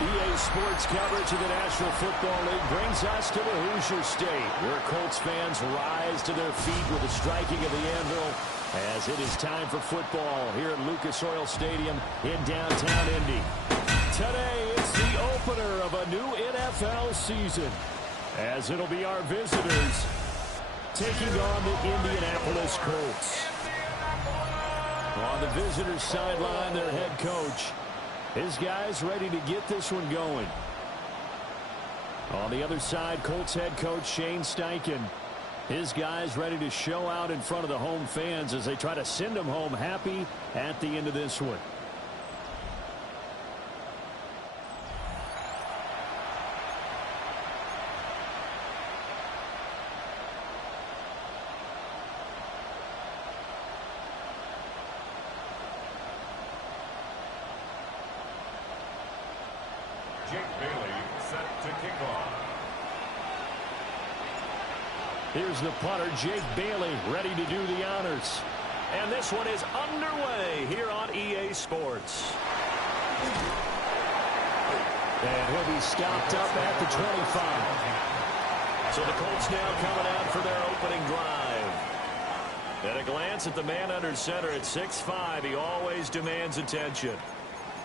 EA Sports coverage of the National Football League brings us to the Hoosier State, where Colts fans rise to their feet with the striking of the anvil as it is time for football here at Lucas Oil Stadium in downtown Indy. Today, it's the opener of a new NFL season, as it'll be our visitors taking on the Indianapolis Colts. On the visitors' sideline, their head coach. His guys ready to get this one going. On the other side, Colts head coach Shane Steichen. His guys ready to show out in front of the home fans as they try to send them home happy at the end of this one. Here's the punter, Jake Bailey, ready to do the honors. And this one is underway here on EA Sports. And he'll be stopped up at the 25. So the Colts now coming out for their opening drive. At a glance at the man under center at 6'5", he always demands attention.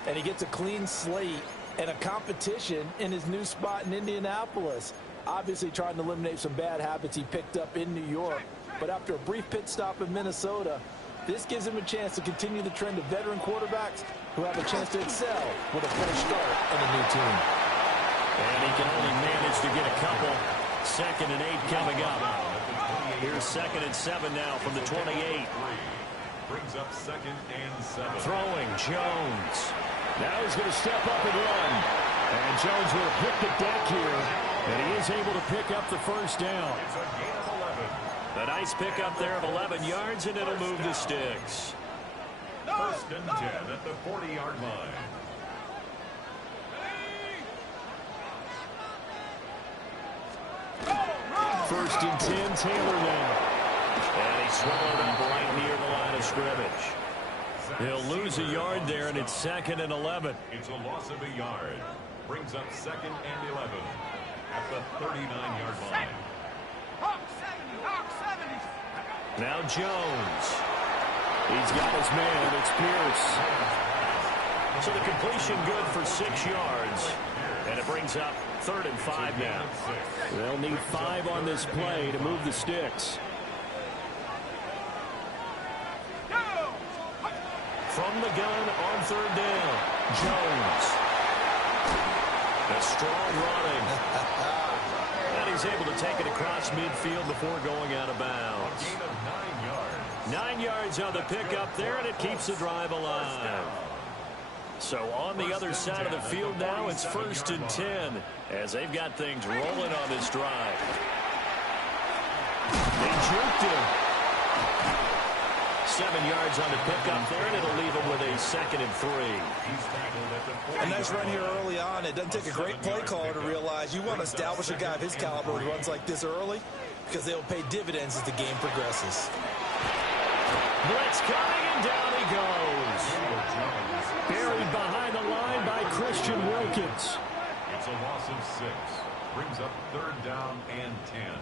And he gets a clean slate and a competition in his new spot in Indianapolis. Obviously trying to eliminate some bad habits he picked up in New York. But after a brief pit stop in Minnesota, this gives him a chance to continue the trend of veteran quarterbacks who have a chance to excel with a fresh start in a new team. And he can only manage to get a couple. 2nd and 8 coming up. Here's 2nd and 7 now from the 28. Brings up 2nd and 7. Throwing Jones. Now he's going to step up and run. And Jones will hit the deck here. And he is able to pick up the first down. It's a gain of 11. A nice pickup there of 11 yards, and it'll move the sticks. 1st and 10 at the 40-yard line. First and 10, Taylor now. And he swallowed up right near the line of scrimmage. He'll lose a yard there, and it's 2nd and 11. It's a loss of a yard. Brings up 2nd and 11. At the 39-yard line. Now Jones. He's got his man. It's Pierce. So the completion good for 6 yards. And it brings up 3rd and 5 now. They'll need 5 on this play to move the sticks. from the gun on third down. Jones. A strong running. And he's able to take it across midfield before going out of bounds. A gain of 9 yards. 9 yards on the pickup there, and it keeps the drive alive. So on the other side of the field now, it's 1st and 10 as they've got things rolling on this drive. They juked him. 7 yards on the pickup there, and it'll leave him with a 2nd and 3. A nice run here early on. It doesn't take a great play caller to realize you want to establish a guy of his caliber who runs like this early because they will pay dividends as the game progresses. Blitz coming, and down he goes. Buried behind the line by Christian Wilkins. It's a loss of 6. Brings up 3rd down and 10.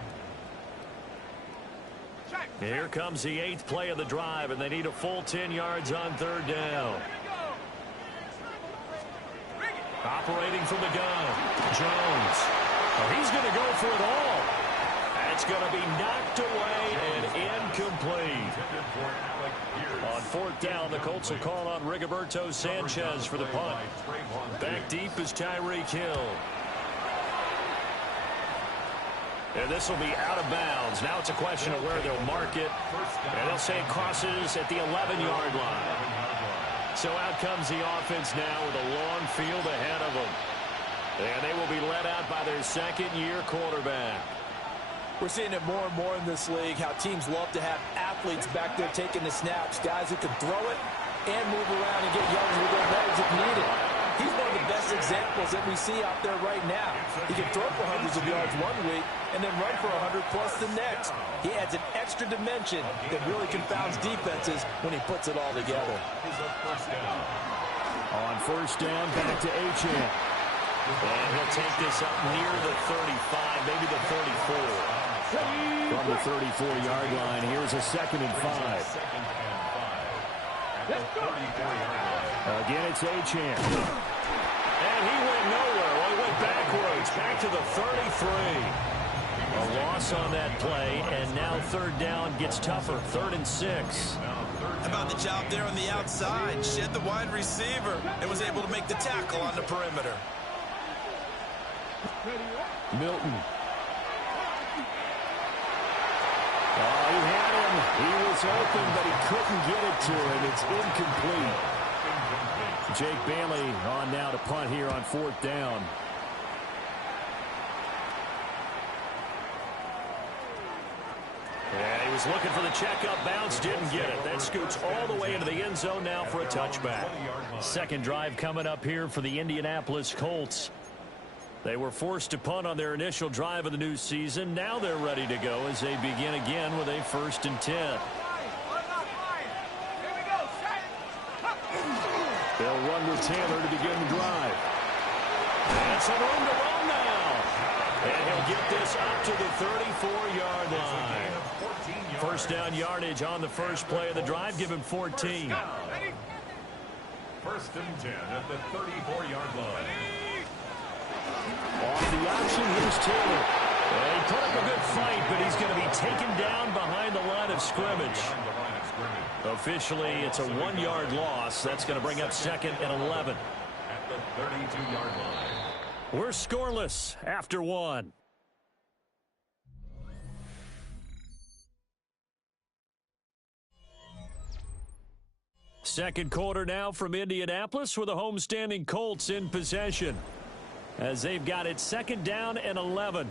Here comes the 8th play of the drive, and they need a full 10 yards on 3rd down. Operating from the gun, Jones. Oh, he's going to go for it all. That's going to be knocked away and incomplete. On 4th down, the Colts will call on Rigoberto Sanchez for the punt. Back deep is Tyreek Hill. And this will be out of bounds. Now it's a question of where they'll mark it. And they'll say it crosses at the 11-yard line. So out comes the offense now with a long field ahead of them. And they will be led out by their 2nd-year quarterback. We're seeing it more and more in this league, how teams love to have athletes back there taking the snaps, guys who can throw it and move around and get yards with their legs if needed. He's one of the best examples that we see out there right now. He can throw for hundreds of yards one week and then run for 100-plus the next. He adds an extra dimension that really confounds defenses when he puts it all together. On 1st down, back to Achane. And he'll take this up near the 35, maybe the 34. From the 34-yard line, here's a 2nd and 5. Again, it's Achane. And he went nowhere. Well, he went backwards, back to the 33. A loss on that play, and now 3rd down gets tougher. 3rd and 6. How about the job there on the outside? Shed the wide receiver and was able to make the tackle on the perimeter. Milton. Oh, he had him. He was open, but he couldn't get it to him. It's incomplete. Jake Bailey on now to punt here on 4th down. Yeah, he was looking for the checkup bounce, didn't get it. That scoots all the way into the end zone now for a touchback. 2nd drive coming up here for the Indianapolis Colts. They were forced to punt on their initial drive of the new season. Now they're ready to go as they begin again with a 1st and 10. They'll run with Taylor to begin the drive. And some room to run now. And he'll get this up to the 34-yard line. 1st down yardage on the first play of the drive. Give him 14. 1st and 10 at the 34-yard line. Off the option, here's Taylor. He put up a good fight, but he's going to be taken down behind the line of scrimmage. Officially, it's a 1-yard loss. That's going to bring up 2nd and 11. At the 32-yard line. We're scoreless after 1. Second quarter now from Indianapolis with the homestanding Colts in possession, as they've got it 2nd down and 11.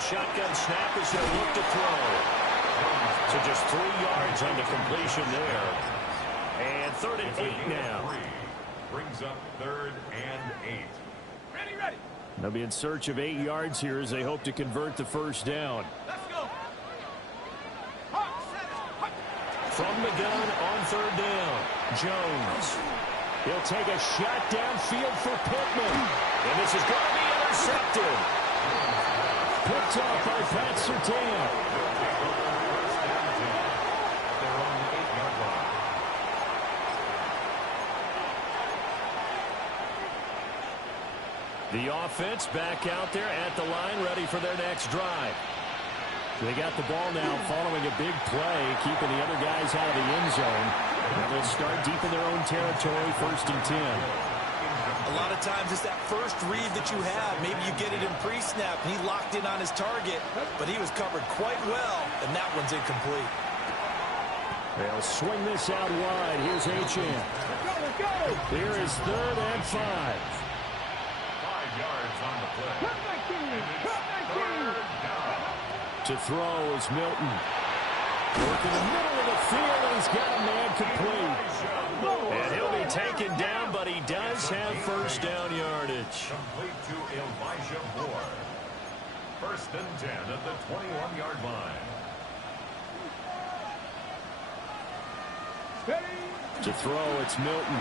shotgun snap as he'll look to throw. So just 3 yards on the completion there. And 3rd and 8 now. Brings up 3rd and 8. Ready. They'll be in search of 8 yards here as they hope to convert the first down. Let's go. From the gun on 3rd down, Jones. He'll take a shot downfield for Pittman. And this is going to be intercepted. Picked off by Pat Surtain. They're on the 8-yard line. The offense back out there at the line, ready for their next drive. They got the ball now following a big play, keeping the other guys out of the end zone. And they'll start deep in their own territory, 1st and 10. A lot of times it's that first read that you have. Maybe you get it in pre-snap. He locked in on his target, but he was covered quite well, and that one's incomplete. They'll swing this out wide. Here's Achane. Here is 3rd and 5. 5 yards on the play. To throw is Milton. Work in the middle of the field, and he's got a man complete. And he'll be taken down, but he does have first down yardage. Complete to Elijah Moore. 1st and 10 at the 21-yard line. To throw, it's Milton.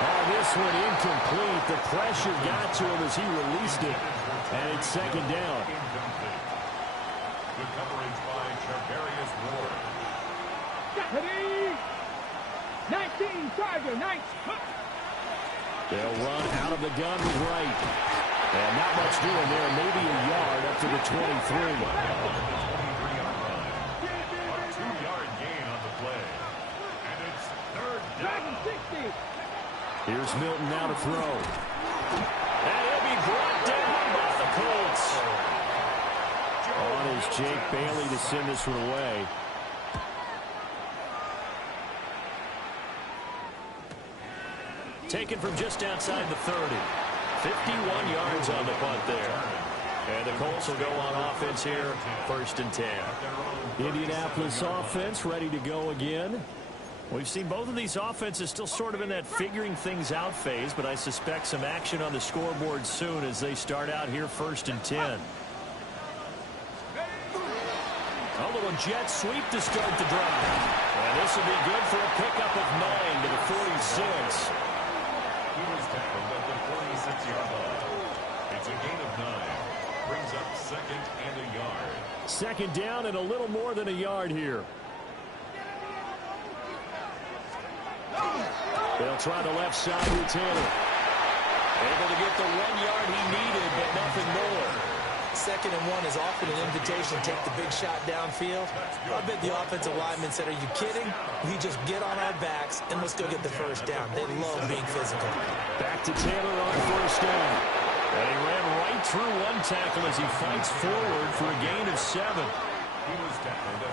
Oh, this one incomplete. The pressure got to him as he released it. And it's 2nd down. Incomplete. Good coverage by Charvarius Ward. 19, Charger, 19. They'll run out of the gun with Wright. And not much doing there. Maybe a yard up to the 23. 23-yard line. A 2-yard gain on the play. And it's 3rd down. 60. Here's Milton now to throw. And he'll be brought down by the Colts. On is Jake Bailey to send this one away. Taken from just outside the 30. 51 yards on the punt there. And the Colts will go on offense here, 1st and 10. Indianapolis offense ready to go again. We've seen both of these offenses still sort of in that figuring things out phase, but I suspect some action on the scoreboard soon as they start out here 1st and 10. A little jet sweep to start the drive. And this will be good for a pickup of 9 to the 46. He was tackled at the 46-yard line. It's a gain of 9. Brings up 2nd and a yard. 2nd down and a little more than a yard here. They'll try the left side with Taylor. Able to get the 1 yard he needed, but nothing more. 2nd and 1 is often an invitation to take the big shot downfield. I bet the offensive linemen said, are you kidding? We just get on our backs and let's go get the first down. They love being physical. Back to Taylor on 1st down. And he ran right through one tackle as he fights forward for a gain of 7.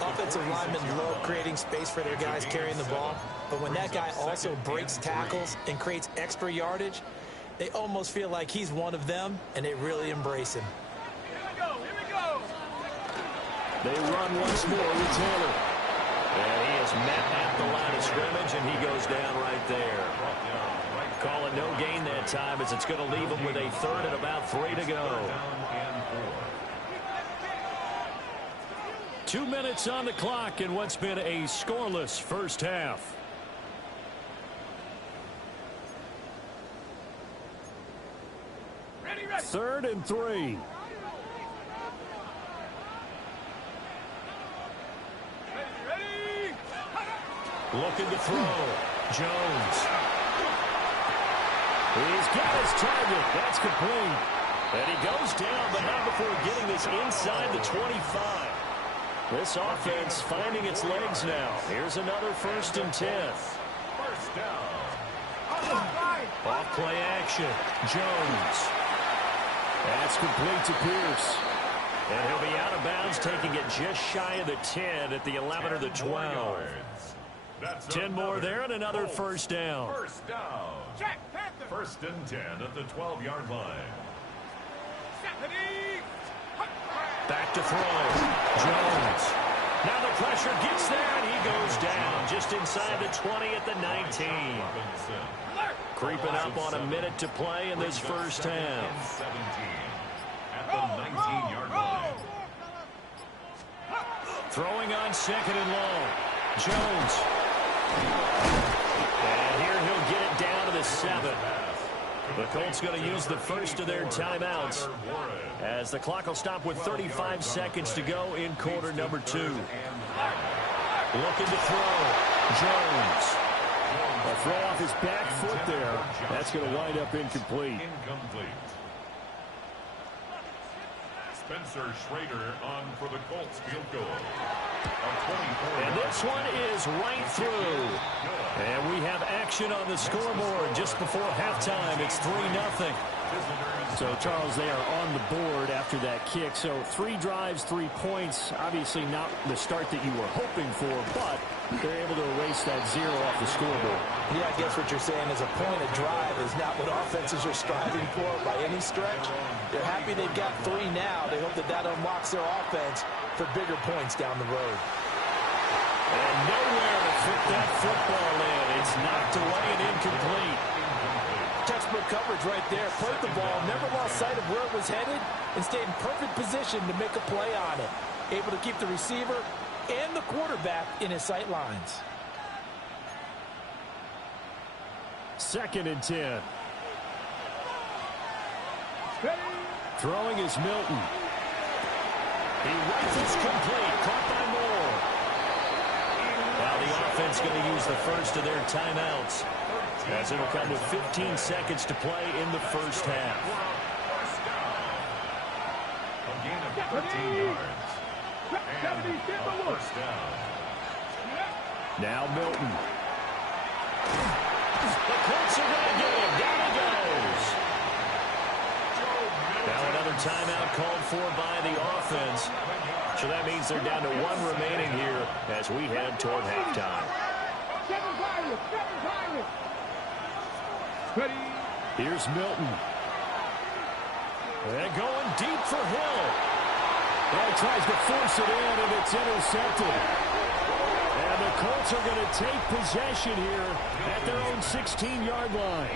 Offensive linemen love creating space for their guys carrying the ball, but when that guy also breaks tackles and creates extra yardage, they almost feel like he's one of them, and they really embrace him. Here we go. They run once more with Taylor. And he is met at the line of scrimmage, and he goes down right there. Calling no gain that time as it's going to leave him with a 3rd and about 3 to go. 2 minutes on the clock in what's been a scoreless first half. Ready. 3rd and 3. Ready. Looking to throw. Jones. He's got his target. That's complete. And he goes down, but not before getting this inside the 25. This offense finding its legs now. Here's another 1st and 10. First down. Off play action. Jones. That's complete to Pierce. And he'll be out of bounds, taking it just shy of the 10 at the 11 or the 12. 10 more there and another first down. First down. Check. Panther. 1st and 10 at the 12-yard line. Ready. Back to throw. Jones. Now the pressure gets there, and he goes down just inside the 20 at the 19. Creeping up on a minute to play in this first half. 17 at the 19-yard line. Throwing on second and long. Jones. And here he'll get it down to the 7. The Colts going to use the first of their timeouts as the clock will stop with 35 seconds to go in quarter number 2. Looking to throw. Jones. A throw off his back foot there. That's going to wind up incomplete. Spencer Schrader on for the Colts field goal. And this one is right through. And we have action on the scoreboard just before halftime. It's 3-0. So, Charles, they are on the board after that kick. So 3 drives, 3 points. Obviously not the start that you were hoping for, but they're able to erase that 0 off the scoreboard. Yeah, I guess what you're saying is a point of drive is not what offenses are striving for by any stretch. They're happy they've got 3 now. They hope that that unlocks their offense for bigger points down the road. And nowhere to fit that football in. It's knocked away and incomplete. Textbook coverage right there. Played the ball, never lost sight of where it was headed, and stayed in perfect position to make a play on it. Able to keep the receiver and the quarterback in his sight lines. 2nd and 10. Throwing is Milton. He rifles complete. Caught by Moore. Now the offense going to use the first of their timeouts, as it'll come with 15 seconds to play in the first half. A gain of 13 yards. And a first down. Now Milton. The Colts are going to get him. Down he goes. Now another timeout called for by the offense. So that means they're down to 1 remaining here as we head toward halftime. Here's Milton. And going deep for Hill. He tries to force it in, and it's intercepted. And the Colts are going to take possession here at their own 16-yard line.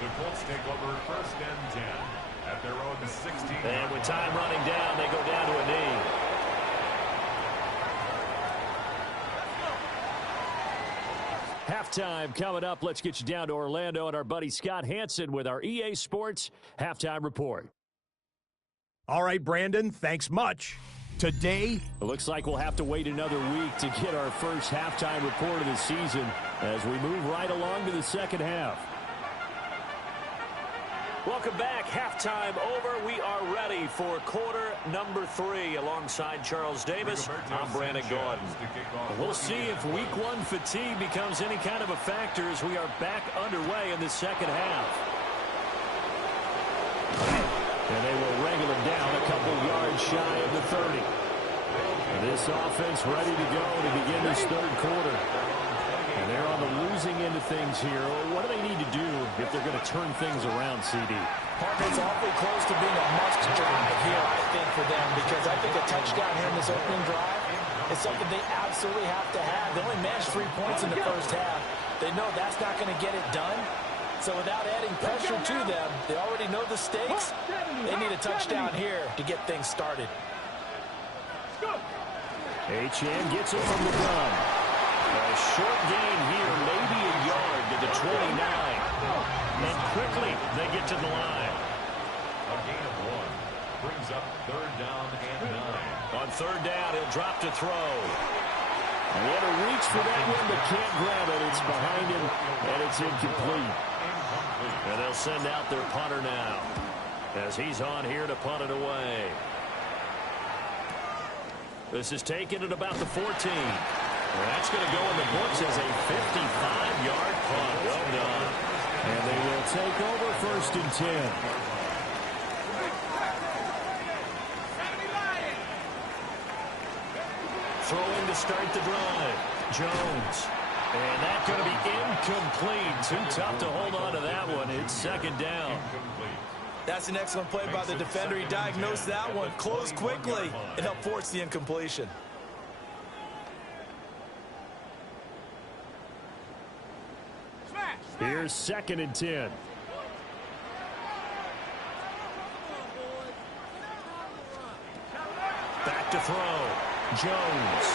The Colts take over 1st and 10 at their own 16. And with time running down, they go down to a knee. Halftime coming up. Let's get you down to Orlando and our buddy Scott Hansen with our EA Sports Halftime Report. All right, Brandon, thanks much. Today, It looks like we'll have to wait another week to get our first halftime report of the season as we move right along to the second half. Welcome back. Halftime over. We are ready for quarter number 3 alongside Charles Davis. I'm Brandon Gordon. We'll see if week 1 fatigue becomes any kind of a factor as we are back underway in the second half. And they will wrangle him down a couple yards shy of the 30. And this offense ready to go to begin this third quarter. And they're on the losing end of things here. What do they need to do if they're going to turn things around, CD? It's awfully close to being a must drive here, I think, for them, because I think a touchdown here in this opening drive is something they absolutely have to have. They only managed 3 points in the first half. They know that's not going to get it done. So without adding pressure to them, they already know the stakes. They need a touchdown here to get things started. H.M. gets it from the gun. A short gain here, maybe a yard to the 29. And quickly they get to the line. A gain of 1 brings up 3rd down and 9. On 3rd down, he'll drop to throw. And he had to reach for that one, but can't grab it. It's behind him, and it's incomplete. And they'll send out their punter now as he's on here to punt it away. This is taken at about the 14. Well, that's going to go in the books as a 55-yard punt. Well done. And they will take over 1st and 10. Throwing to start the drive. Jones. And that's going to be incomplete. Too tough to hold on to that one. It's 2nd down. That's an excellent play by the defender. He diagnosed that one, closed quickly, and helped force the incompletion. Here's 2nd and 10. Back to throw. Jones.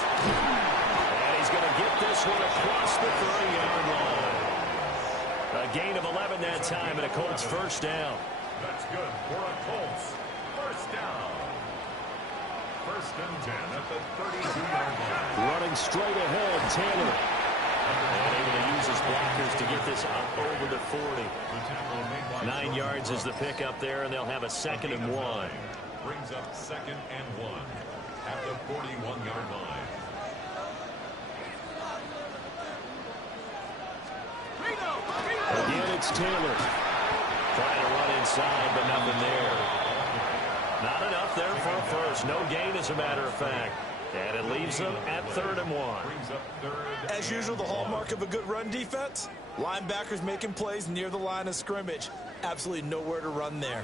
And he's going to get this one across the 30-yard line. A gain of 11 that time, and a Colts first down. That's good for a Colts first down. 1st and 10 at the 32-yard line. Running straight ahead, Taylor. And able to use his blockers to get this up over the 40. 9 yards is the pickup there, and they'll have a 2nd and 1. Brings up 2nd and 1 at the 41-yard line. Again, it's Taylor. Trying to run inside, but nothing there. Not enough there for a first. No gain, as a matter of fact. And it leaves them at 3rd and 1. As usual, the hallmark of a good run defense, linebackers making plays near the line of scrimmage. Absolutely nowhere to run there.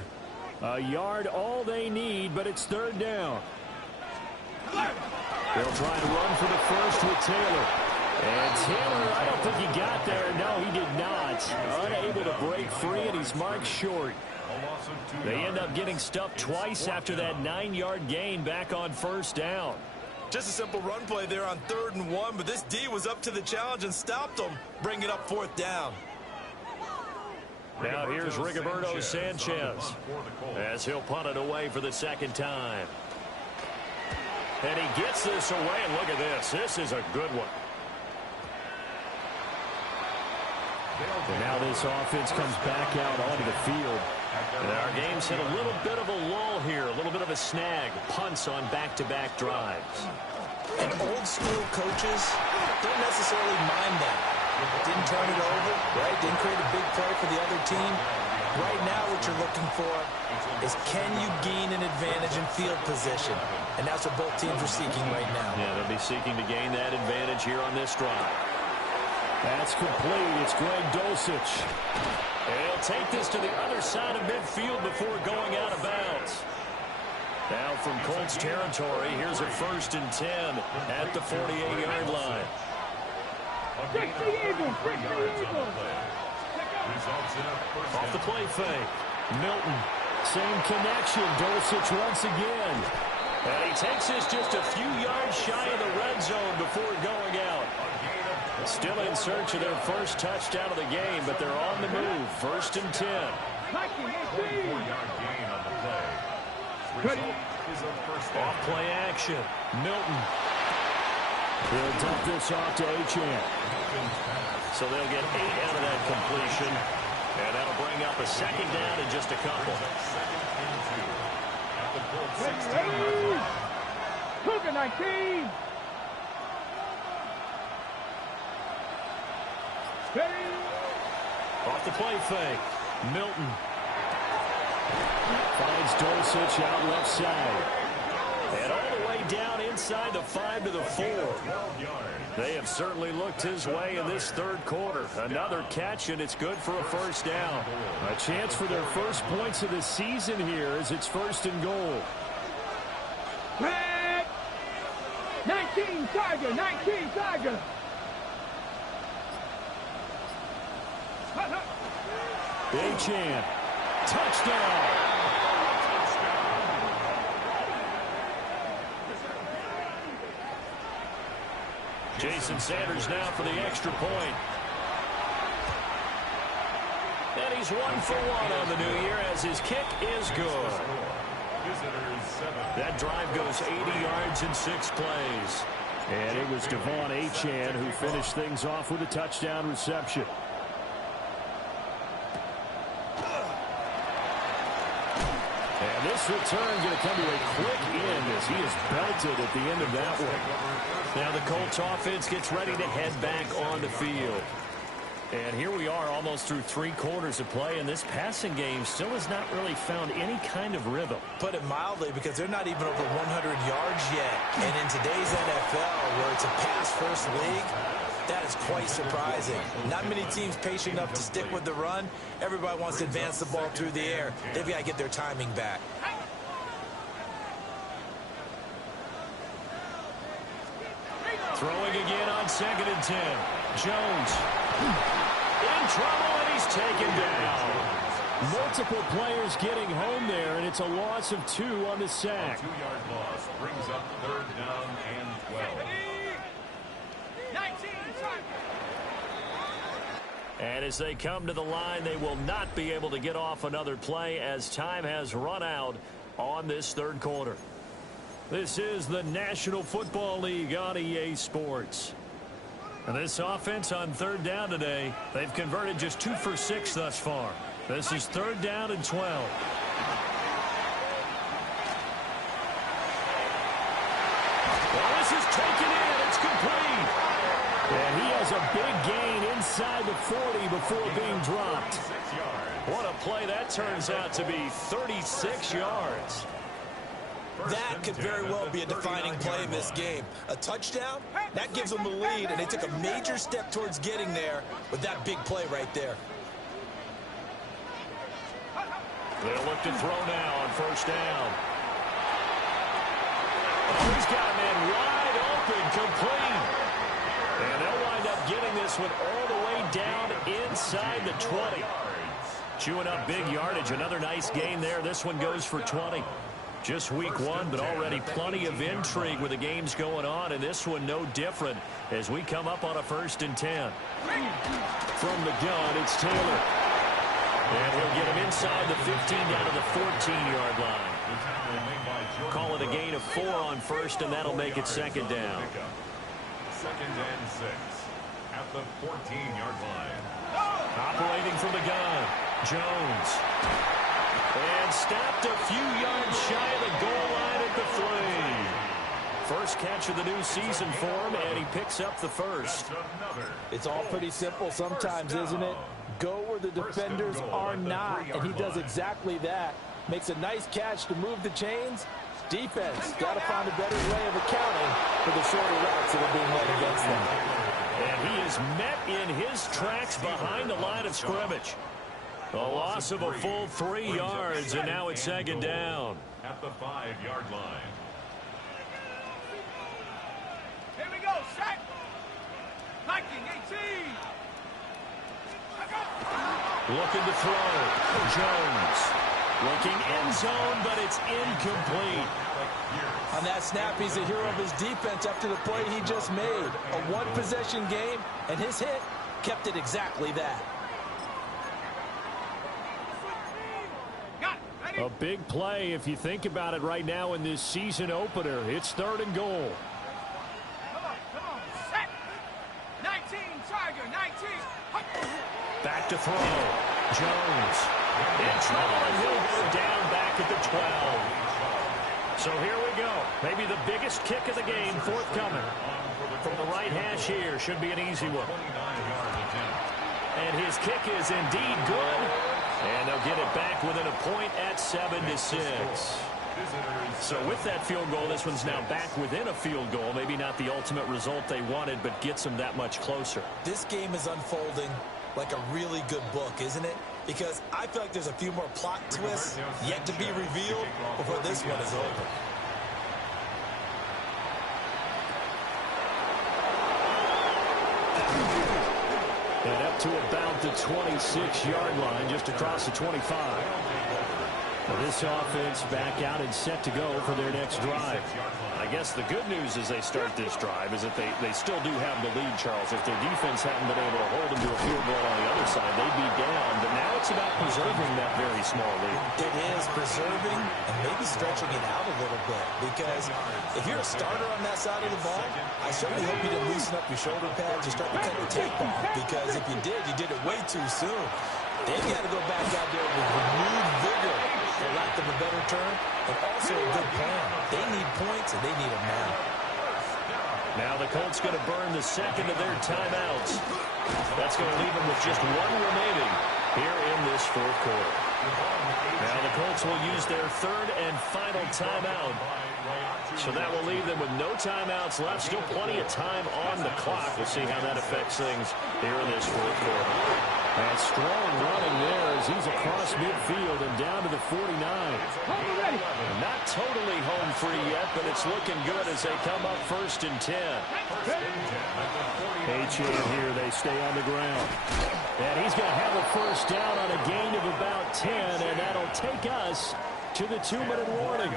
A yard all they need, but it's 3rd down. They'll try to run for the first with Taylor. And Taylor, I don't think he got there. No, he did not. Unable to break free, and he's marked short. They end up getting stuffed twice after that 9-yard gain back on 1st down. Just a simple run play there on 3rd and 1, but this D was up to the challenge and stopped them, bringing up 4th down. Now here's Rigoberto Sanchez as he'll punt it away for the 2nd time. And he gets this away, and look at this. This is a good one. And now this offense comes back out onto the field. And our game's hit a little bit of a lull here, a little bit of a snag. Punts on back-to-back drives. And old-school coaches don't necessarily mind that. Didn't turn it over, right? Didn't create a big play for the other team. Right now what you're looking for is, can you gain an advantage in field position? And that's what both teams are seeking right now. Yeah, they'll be seeking to gain that advantage here on this drive. That's complete. It's Greg Dulcich. He'll take this to the other side of midfield before going out of bounds. Now from Colts territory, here's a 1st and 10 at the 48-yard line. Off the play fake. Milton. Same connection. Dulcich once again. And he takes this just a few yards shy of the red zone before going out. Still in search of their first touchdown of the game, but they're on the move. 1st and 10. Off play action. Milton. He'll dump this off to Achane. So they'll get 8 out of that completion. And that'll bring up a 2nd down in just a couple. Cougar 19. Off the play fake. Milton. Finds Dulcich out left side. And all the way down inside the 5 to the 4. They have certainly looked his way in this 3rd quarter. Another catch, and it's good for a first down. A chance for their first points of the season here as it's 1st and goal. 19 Tiger, 19 Tiger. Achane. Touchdown. Jason Sanders now for the extra point. And he's 1 for 1 on the new year as his kick is good. That drive goes 80 yards in 6 plays. And it was Devon Achane who finished things off with a touchdown reception. And this return going to come to a quick end as he is belted at the end of that one. Now the Colts offense gets ready to head back on the field. And here we are almost through 3 quarters of play, and this passing game still has not really found any kind of rhythm. Put it mildly, because they're not even over 100 yards yet. And in today's NFL, where it's a pass-first league, That is quite surprising. Not many teams patient enough to stick with the run. Everybody wants to advance the ball through the air. They've got to get their timing back. Throwing again on 2nd and 10. Jones in trouble, and he's taken down. Multiple players getting home there, and it's a loss of 2 on the sack. A 2-yard loss brings up 3rd down and 12. 19, And as they come to the line, they will not be able to get off another play as time has run out on this 3rd quarter. This is the National Football League on EA Sports. And this offense on 3rd down today, they've converted just 2 for 6 thus far. This is 3rd down and 12. Well, this is taken in. It's complete. And he has a big gain inside the 40 before being dropped. What a play that turns out to be, 36 yards. That could very well be a defining play in this game. A touchdown, that gives them the lead, and they took a major step towards getting there with that big play right there. They'll look to throw now on 1st down. Oh, he's got a man wide open, complete. And they'll wind up getting this one all the way down inside the 20. Chewing up big yardage, another nice gain there. This one goes for 20. Just week 1, but already plenty of intrigue with the games going on, and this one no different as we come up on a 1st and 10. From the gun, it's Taylor. And he'll get him inside the 15 down to the 14-yard line. Call it a gain of 4 on 1st, and that'll make it 2nd down. 2nd and 6 at the 14-yard line. Operating from the gun, Jones. And stopped a few yards shy of the goal line at the 3. First catch of the new season for him, and he picks up the 1st. It's all pretty simple sometimes, isn't it? Go where the defenders are not, and he does exactly that. Makes a nice catch to move the chains. Defense got to find a better way of accounting for the shorter routes that are being led against them. And he is met in his tracks behind the line of scrimmage. A loss of a full 3 yards, and now it's 2nd down. At the 5-yard line. Here we go, sack. Viking 18. Looking to throw. Jones. Looking end zone, but it's incomplete. On that snap, he's a hero of his defense after the play he just made. A one-possession game, and his hit kept it exactly that. A big play if you think about it right now in this season opener. It's 3rd and goal. Come on, set. 19, Tiger, 19. Back to throw. Jones in trouble, and he'll go down back at the 12. So here we go. Maybe the biggest kick of the game forthcoming. From the right hash here. Should be an easy one. And his kick is indeed good. And they'll get it back within a point at 7-6. So with that field goal, this one's now back within a field goal. Maybe not the ultimate result they wanted, but gets them that much closer. This game is unfolding like a really good book, isn't it? Because I feel like there's a few more plot twists yet to be revealed before this one is over. And up to about the 26-yard line, just across the 25. Well, this offense back out and set to go for their next drive. I guess the good news as they start this drive is that they still do have the lead, Charles. If their defense hadn't been able to hold them to a field goal on the other side, they'd be down. But now it's about preserving that very small lead. It is preserving and maybe stretching it out a little bit. Because if you're a starter on that side of the ball, I certainly hope you didn't loosen up your shoulder pads and start to cut the tape off. Because if you did it way too soon. They've got to go back out there with renewed vigor, for lack of a better term, and also a good plan. They need points, and they need them now. Now the Colts going to burn the second of their timeouts. That's going to leave them with just one remaining here in this 4th quarter. Now the Colts will use their 3rd and final timeout So that will leave them with no timeouts left. Still plenty of time on the clock. We'll see how that affects things here in this fourth quarter. And strong running there as he's across midfield and down to the 49. Not totally home free yet, but it's looking good as they come up 1st and 10. H.A. here, they stay on the ground. And he's going to have a first down on a gain of about 10, and that'll take us to the 2-minute warning.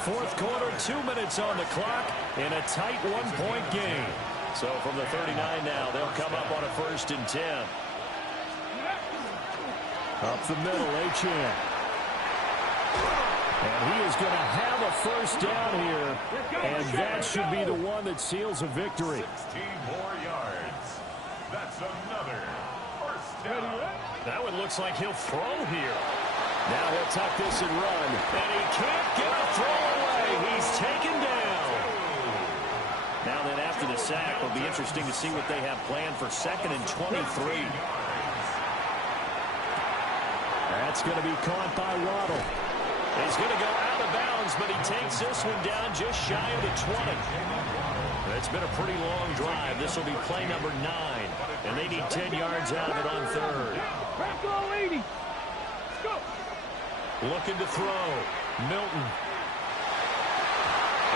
Fourth quarter, 2 minutes on the clock in a tight 1-point game. So from the 39 now, they'll come up on a 1st and 10. Up the middle, H.A. And he is going to have a first down here, and that should be the one that seals a victory. 16 more yards. That's another first down. That one looks like he'll throw here. Now he'll tuck this and run, and he can't get a throw away. He's taken down. Now then, after the sack, it'll be interesting to see what they have planned for 2nd and 23. That's going to be caught by Waddle. He's going to go out of bounds, but he takes this one down just shy of the 20. It's been a pretty long drive. This will be play number 9, and they need 10 yards out of it on 3rd. Back low, 80. Let's go. Looking to throw. Milton.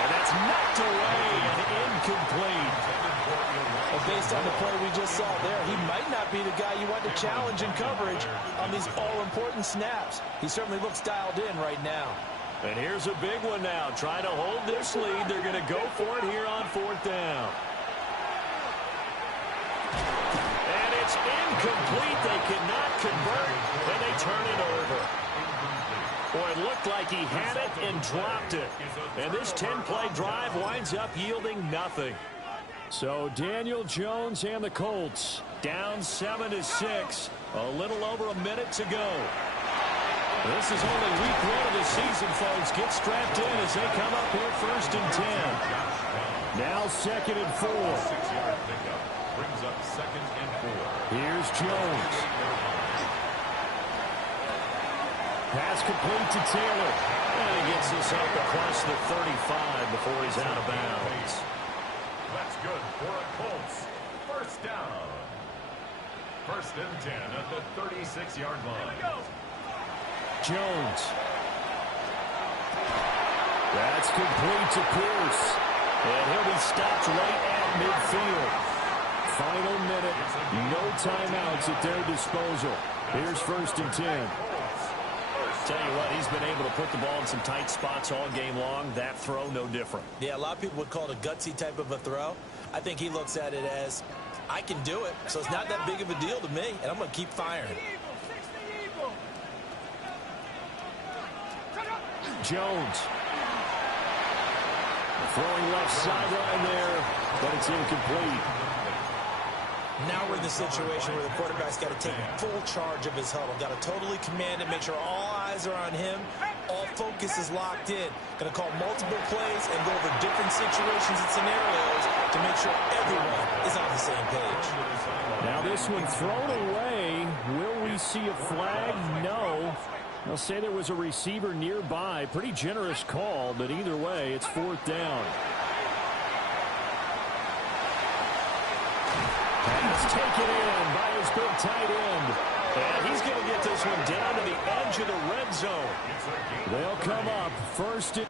And that's knocked away and incomplete. Well, based on the play we just saw there, he might not be the guy you want to challenge in coverage on these all-important snaps. He certainly looks dialed in right now. And here's a big one now. Trying to hold this lead. They're going to go for it here on 4th down. And it's incomplete. They cannot convert, and they turn it over. Boy, it looked like he had it and dropped it. And this 10-play drive winds up yielding nothing. So Daniel Jones and the Colts down 7-6. A little over a minute to go. This is only week 1 of the season, folks. Get strapped in as they come up here 1st and 10. Now 2nd and 4. 6-yard pickup brings up 2nd and 4. Here's Jones. Pass complete to Taylor. And he gets this up across the 35 before he's out of bounds. That's good for a Colts. First down. 1st and 10 at the 36-yard line. Jones. That's complete to Pierce. And he'll be stopped right at midfield. Final minute. No timeouts at their disposal. Here's 1st and 10. Tell you what, he's been able to put the ball in some tight spots all game long. That throw, no different. Yeah, a lot of people would call it a gutsy type of a throw. I think he looks at it as, I can do it, so it's not that big of a deal to me, and I'm going to keep firing. Jones. Throwing left sideline there, but it's incomplete. Now we're in the situation where the quarterback's got to take full charge of his huddle. Got to totally command it, make sure all eyes are on him. All focus is locked in. Going to call multiple plays and go over different situations and scenarios to make sure everyone is on the same page. Now this one thrown away. Will we see a flag? No. They'll say there was a receiver nearby. Pretty generous call, but either way, it's 4th down. Pass taken in by his big tight end. And he's going to get this one down to the edge of the red zone. They'll come up 1st and